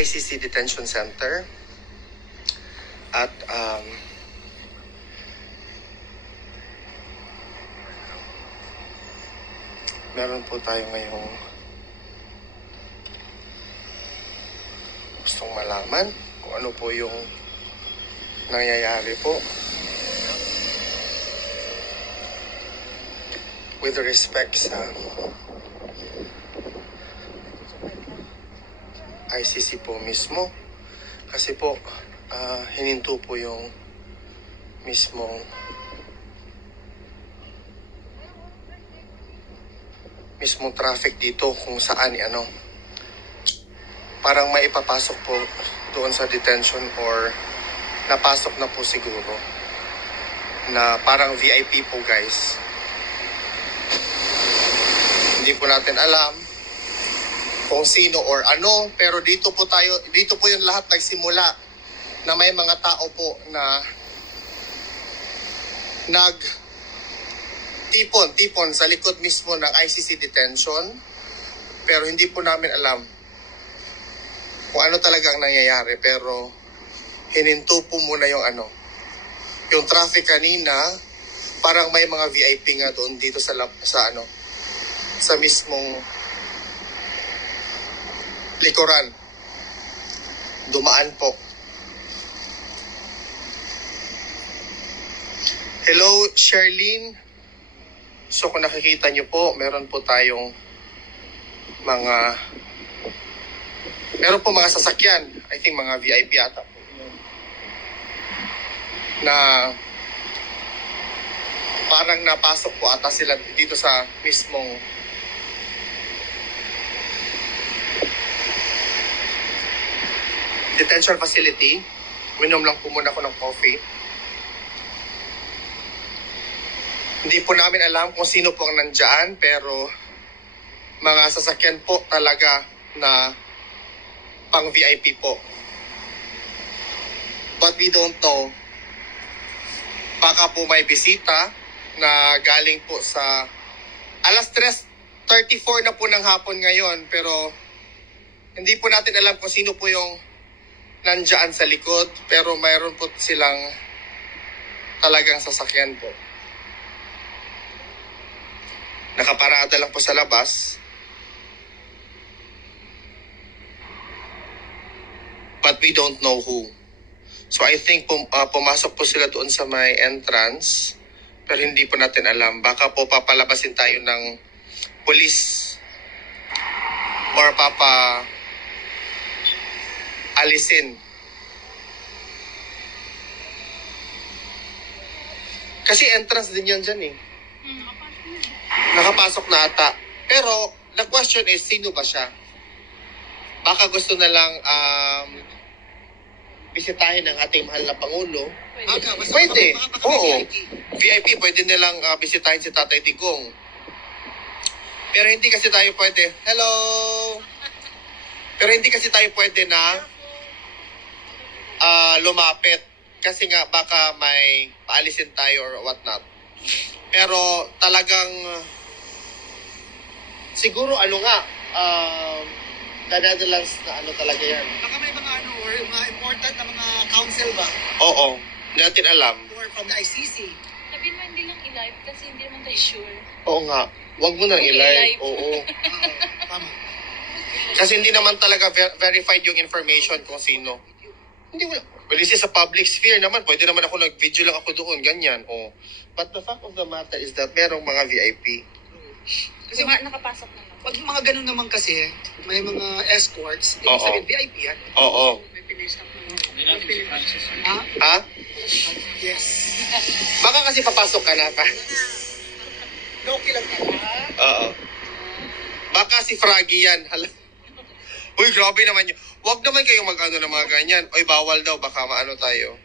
ICC Detention Center. At meron po tayo ngayong gustong malaman kung ano po yung nangyayari po with respect sa ICC po mismo. Kasi po hininto po yung mismong traffic dito kung saan parang may ipapasok po doon sa detention or napasok na po siguro na parang VIP po, guys. Hindi po natin alam kung sino or ano, pero dito po yung lahat nagsimula na may mga tao po na tipon sa likod mismo ng ICC detention, pero hindi po namin alam kung ano talagang nangyayari. Pero hininto po muna yung traffic kanina. Parang may mga VIP nga doon dito sa mismong likuran. Dumaan po. Hello, Sherlyn. So kung nakikita nyo po, meron po mga sasakyan. I think mga VIP ata po na parang napasok po ata sila dito sa mismong detention facility. Minom lang po muna ako ng coffee. Hindi po namin alam kung sino po ang nandyan, pero mga sasakyan po talaga na pang VIP po. But we don't know. Baka po may bisita na galing po sa 3:34 na po ng hapon ngayon, pero hindi po natin alam kung sino po yung nandyan sa likod, pero mayroon po silang talagang sasakyan po. Nakaparada lang po sa labas. But we don't know who. So I think pumasok po sila doon sa may entrance. Pero hindi po natin alam. Baka po papalabasin tayo ng police. Or alisin. Kasi entrance din yan dyan eh. Nakapasok na ata. Pero, the question is, sino ba siya? Baka gusto na lang bisitahin ng ating mahal na Pangulo. Pwede. Oo. VIP, pwede nilang bisitahin si Tatay Digong. Pero hindi kasi tayo pwede. Hello! Pero hindi kasi tayo pwede na lumapit. Kasi nga, baka may paalisin tayo or whatnot. Pero talagang siguro dadadalas na talaga yan. Baka may mga or mga important na mga council ba? Oo, hindi natin alam. Or from the ICC. Sabihin mo hindi lang i-live kasi hindi naman tayo sure. Oo nga, wag mo nang i-live. Oo. Tama. Kasi hindi naman talaga verified yung information kung sino. Hindi mo. Well, this is a public sphere naman. Pwede naman ako nag-video lang ako doon, ganyan. Oh. But the fact of the matter is that merong mga VIP. Kasi nakapasok naman. Pag yung mga ganun naman kasi, may mga escorts, hindi Oo. sabihin VIP yan. Oo. May pinay-stop na. Ha? Ha? Yes. Baka kasi papasok ka na pa. Loki lang ka. Oo. Baka si Froggy yan. Uy, grabe naman yun. Huwag naman kayong mag-ano ng mga ganyan. Uy, bawal daw. Baka maano tayo.